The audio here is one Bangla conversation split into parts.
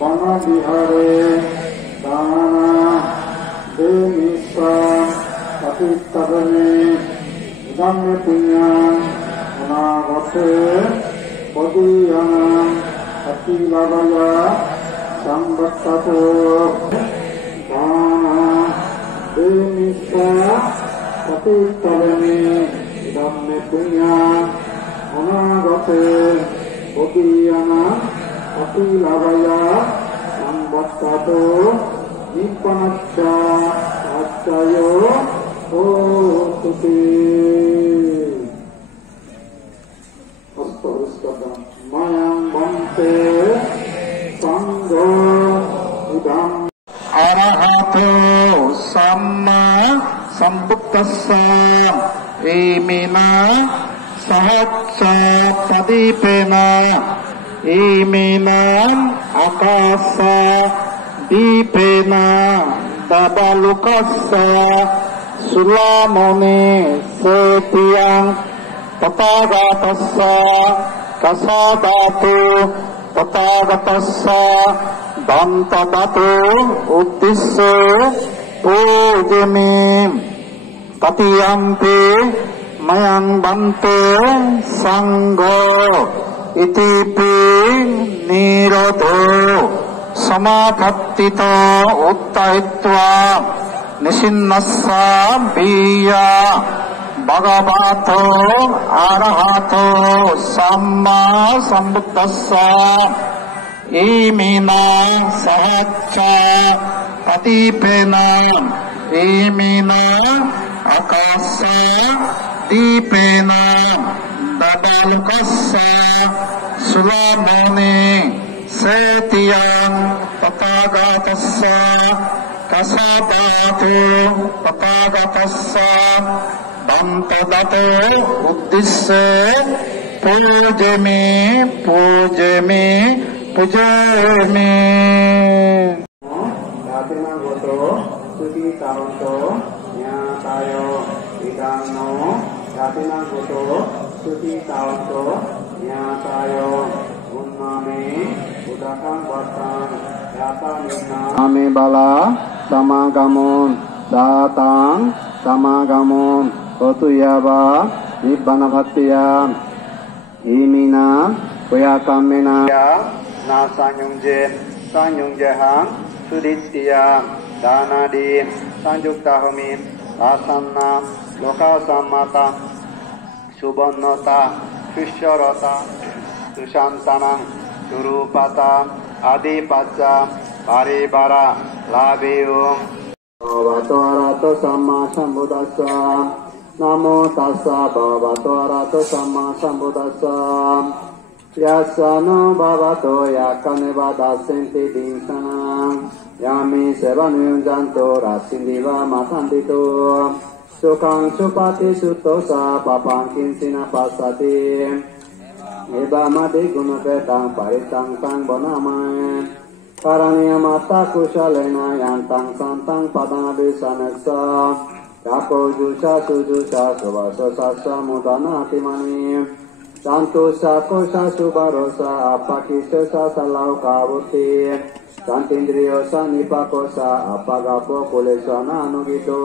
বন বিহারে দানা দেমিষ্টা পতিতবনে ইদম্মে পুণ্যাং অনাগতে বদীয়াং অতিলাভয়া সংবত্ততো দানা দেমিষ্টা পতিতবনে ইদম্মে পুণ্যাং অনাগতে বদীয়াং অতিলাভয়া সংবত্ততো নিপনচ্ছা আচ্ছায় হোতুতে হস্তহস্তম মায়াং বন্তে সঙ্গ ইদং অরহতো সাম্মা সম্বুদ্ধস্সা ইমিনা সহচ্ছা প্রদীপেনা ইমিনা আকাশা দীপেনা দাবালুকাস্সা সুলামনে সেতিয়াং তথাগতস্সা কসাদাতু তথাগতস্সা দন্তদাতু উদ্দিশ্য পূজমি ততিয়ম্পি ময়ং বন্তে সঙ্গ ইতিপি নিরোধো সমাপত্তিত উত্তয়িত্বা নিষিন্নস্সা বিয়া ভগবতো আরহতো সাম্মা সম্বুদ্ধস্সা ইমিনা সহচ্ছা প্রদীপেনা ইমিনা আকাশা দীপেনা দাবালুকাস্সা সুলামনে সেতিয়াং তথাগতস্সা কসাদাতু তথাগতস্সা দন্তদাতু উদ্দিশ্য পূজমি পূজমি পূজমি দাতিনাগত সুতি তারন্ত জ্ঞাতায় ইদান্ন দাতিনাগত সুতি তারন্ত জ্ঞাতায় উন্নামে উদাকাং বর্তাং যাতা নিম্না আমে বালা সমাগমন দাতাং সমাগমন কতুয়াবা নিব্বান ভাতিয়া ইমিনা পয়াকামেনা না সাংযুংজেহাং সুদিষ্টিয়া দানাদি সংযুক্তাহমি আসান্না লোকাসাম্মাতা সুবর্ণতা সুশ্বরতা সুশান্তানাং সুরূপাতা আদিপাচ্চা পারিবারা লাভেয়ং ভগবতো আরহতো সাম্মা সম্বুদ্ধস্সা নমো তাস্সা ভগবতো আরহতো সাম্মা সম্বুদ্ধস্সা ইয়াসানো ভগবতো ইয়াকানেবা দাসেন্তি দিংসানাং ইয়ামি সেবানুযুঞ্জন্তো রাত্রিদিবা মাথান্তিতো সুখাং সুপাতি সুতোষা পাপাং কিঞ্চিনা পাসাতি এবামাদি গুণপেতাং পারিতাং তাং বনামায় কারণীয় মাতা কুশলেনা ইয়ান্তাং সান্তাং পদাবিসানস্সা চাকোজুষা সুজুষা সুবাসসা মুদানাতিমানি শান্তোষা কোষা সুবারোষা আপাকিষা সালাউকাবুতি শান্তিন্দ্রিয়োষা নিপাকোষা আপাগাপ কুলেশা নানুগিতো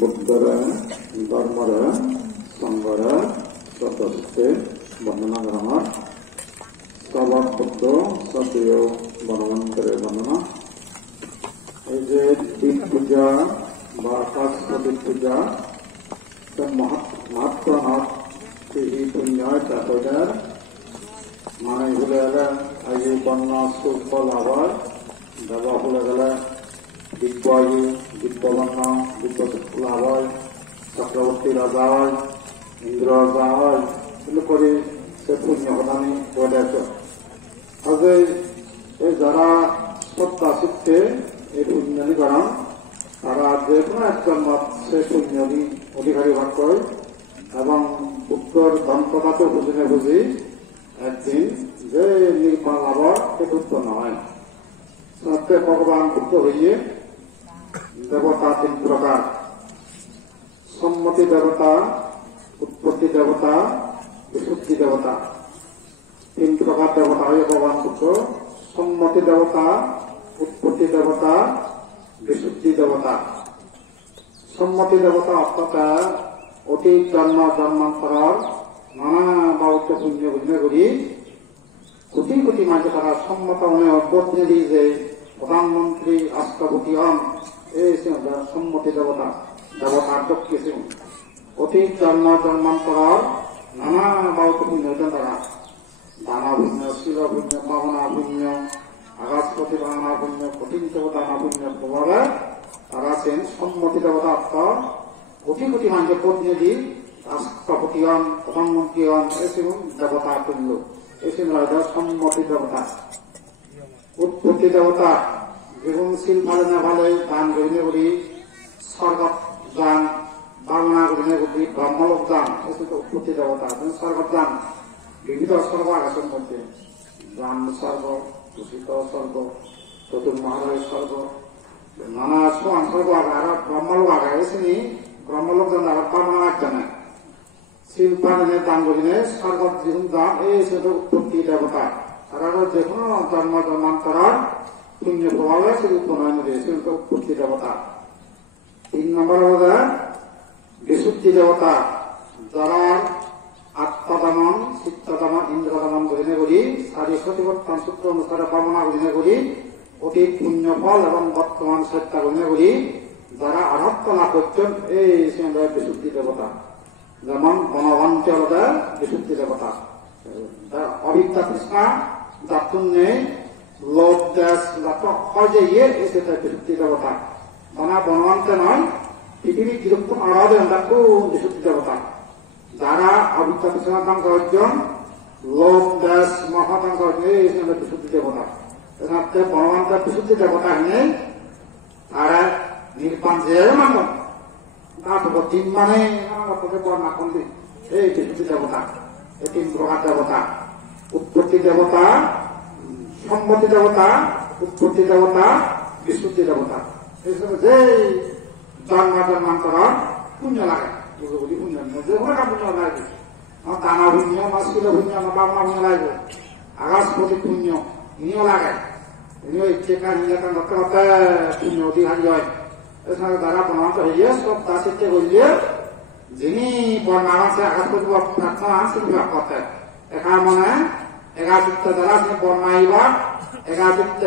বুদ্ধর ধর্মর সংগর সতস্তে বর্ণনা গ্রহণ সবদ্ধ সতীয় বনমন্ত্রের বর্ণনা এই যে দীপ পূজা বা সরস্বতী পূজা মাহাত্ম এই পুণ্যয় তাদের মানে ভুলে গেলে এই বর্ণ শুল্ক লাভ হয় দেওয়া ভুলে গেলে দিব্যায়ু দিব্যবর্ণ দিব্য লাভ হয় চক্রবর্তী রাজা হয় ইন্দ্র রাজা হয় এগুলো করে সে পুণ্য প্রদানী বলেছে আজ এই যারা সত্তা শিখতে এই পুণ্যনি করেন তারা যে কোনো এক জন্মত সে পুণ্যনি অধিকারী ভাগ করে এবং উত্তর ধনপদাতে বুঝিনে বুঝি একদিন যে নির্মাণ লাভ সে উৎপন্ন হয় সত্যি ভগবান বুদ্ধ হইয়ে দেবতা তিন প্রকার সম্মতি দেবতা উৎপত্তি দেবতা বিশুদ্ধি দেবতা জগৎ দেবতা হয়ে ভগবান শুক্র সম্মতি দেবতা, উৎপত্তি দেবতা, বিশুদ্ধি দেবতা। সম্মতি দেবতা অর্থাৎ অতীত জন্ম জন্মান্তর নানা বাউত্য পুণ্য পুণ্য করি কোটি কোটি মানুষ তারা সম্মত মনে প্রতিনিধি যে প্রধানমন্ত্রী রাষ্ট্রপতি হন এই সম্মতি দেবতা দেবতার দক্ষিণ অতীত জন্ম জন্মান্তর নানা বাউত্য পুণ্য তারা দানা পুণ্য, শিল পুণ্য, পাবনা পুণ্য, আকাশপতি বাংলা পুণ্য, কঠিন দানা পুণ্য প্রভাবে তারা আছেন সম্মতি দেবতা অর্থ কোটি কোটি মানুষের প্রতিনিধি রাষ্ট্রপতি হন, প্রধানমন্ত্রী হন, এসব দেবতা পুণ্য এসব সম্মতি দেবতা। উৎপত্তি দেবতা যেমন শিল ভালে না ভালে দান গরিনে করি স্বর্গত যান, বাংলা গরিনে করি ব্রহ্মলোক যান, এসব উৎপত্তি দেবতা। স্বর্গত যান বিভিন্ন স্বর্গ আকাশের মধ্যে ব্রাহ্ম স্বর্গ, দূষিত স্বর্গ, চতুর্মহালয় স্বর্গ, নানা সমান স্বর্গ আগার ব্রহ্মলোক আগায় এসে ব্রহ্মলোক যান আর বাংলা জানে শিল্পানে দান করিনে স্বর্গত যেমন দান এই সেটা উৎপত্তি দেবতা। তারা যে কোনো জন্ম জন্মান্তর পুণ্য প্রভাবে সে উৎপন্ন হয় সেটা উৎপত্তি দেবতা। 3 নম্বর হল বিশুদ্ধি দেবতা, যারা আত্মদমন, চিত্তদমন, ইন্দ্রদমন গরিনে করি সারি সতিবর্তন সূত্র অনুসারে কামনা গরিনে করি অতীত পুণ্য ফল এবং বর্তমান সত্তা গরিনে করি যারা আরত্ব লাভ করছেন এই বিশুদ্ধি দেবতা। যেমন বনবাঞ্চল বিশুদ্ধি দেবতা, অবিদ্যা তৃষ্ণা যাতুন নেই, লোভ দেশ যাত যে ইয়ে সেটা বিশুদ্ধি দেবতা। মানে বনবাঞ্চল নয়, পৃথিবীর যেরকম আরাধে তাকে বিশুদ্ধি দেবতা। যারা অবিদ্যা তৃষ্ণা দান অর্জন, লোভ দেশ মহাদান অর্জন এই বিশুদ্ধি দেবতা। বনবাঞ্চল বিশুদ্ধি দেবতা নেই তারা নির্বাণ যে মানব তারপর 3 মানে বর্ণা কন্দি এই বিশুদ্ধি দেবতা। এই 3 প্রকার দেবতা: উৎপত্তি দেবতা, সম্মতি দেবতা, উৎপত্তি দেবতা, বিশুদ্ধি দেবতা। এই সব যে জন্ম জন্মান্তর পুণ্য লাগে পুণ্য যে কোনো পুণ্য লাগে, দানা পুণ্য, শিল পুণ্য, বাংলা পুণ্য লাগবে, আকাশপতি পুণ্য ইনিও লাগে, ইনিও ইচ্ছেকা নিজেকান করতে করতে পুণ্য অধিকারী হয়। এছাড়া যারা বনান্ত হইলে সব দাসিত্বে করলে যিনি বর্ণা আছে আকাশপতি প্রার্থনা আছে বিভাগ করতে একা মানে একাচিত্ত দ্বারা তিনি বর্ণাইবাক, একাচিত্ত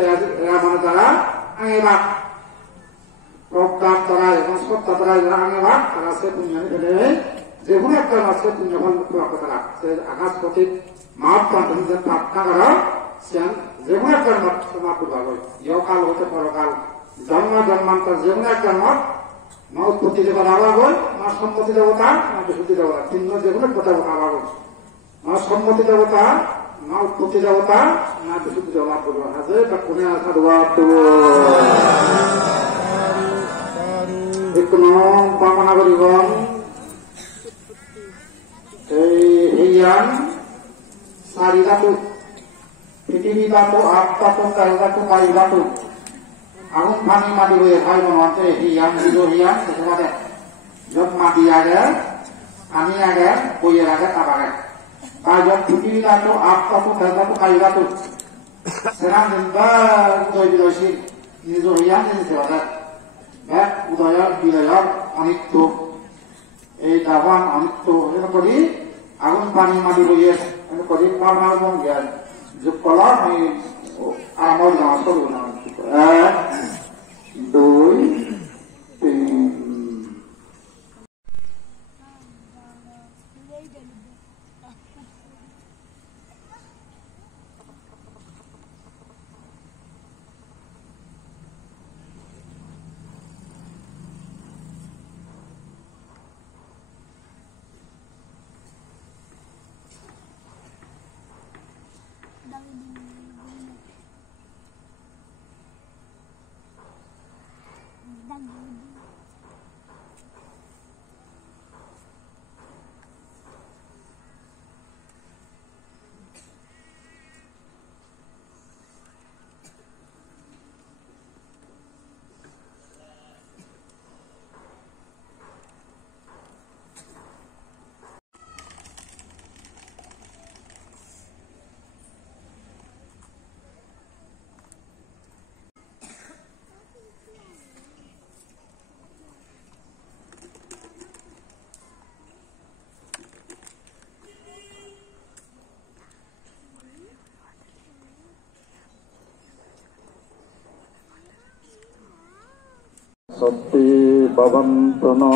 মানে দ্বারা আঙিবাক, প্রজ্ঞার দ্বারা এবং সত্তা দ্বারা যারা আঙিবাক তারা সে পুণ্য ফেলে যে কোনো একটা আছে পুণ্যফল প্রাপ্ত তারা সে আকাশপতি মাপ প্রার্থনা যে প্রার্থনা করা সে যে কোনো একটা মাপ বিভাগ হয়, ইহকাল হতে পরকাল জন্ম জন্মান্তর যে কোনো একটা মত না উৎপত্তি দেবতা আলাগ হয়, না সম্মতি দেবতা, না বিশুদ্ধি দেবতা, 3 যে কোনো দেবতা আলাগ হয়, না সম্মতি দেবতা, না উৎপত্তি দেবতা, না বিশুদ্ধি দেবতা বলবো আছে এটা কোনে আসা দেওয়া এক নম কামনা করিগণ। এই চারি ধাতু পৃথিবী ধাতু, আপ ধাতু, কাল ধাতু, বায়ু ধাতু, আগুন পানি মাটি বয়ে ভাই বনতে হিয়ান হিয়ান সেখানে যত মাটি আগে পানি আগে বইয়ের আগে তাপ আগে বা যত পৃথিবী ধাতু, আপ ধাতু, কাল ধাতু, বায়ু ধাতু সেখান উদয় বিদয়শীল নিজ হিয়ান নিজ সেবাদে উদয়র বিদয়র অনিত্য এই দাবান অনিত্য এনে করি আগুন পানি মাটি বইয়ে এনে করি পারমার বন জ্ঞান যোগ কলা আমি আমার গাঁও চলব না। 1 2 3 Dang सत्ति भवन्तु नो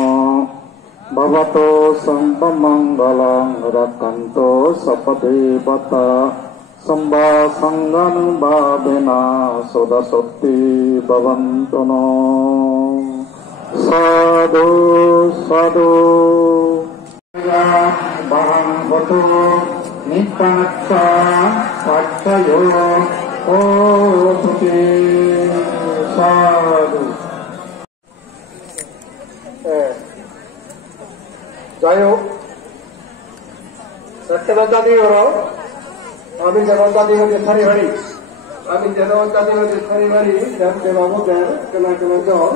भवतो सर्वमङ्गलं रक्षन्तु सपदेवता संवा संगानुभावेन सदा सत्ति भवन्तु नो साधु साधु भवन्तु नित्याच्चा पाठयो ओतुके साधु। যাই হোক একটা দাদি হলো আমি যেমন দাদি হচ্ছে সারি বাড়ি আমি যেমন দাদি হচ্ছে সারি বাড়ি দেব দেবাবো দেব কেনা কেনা জল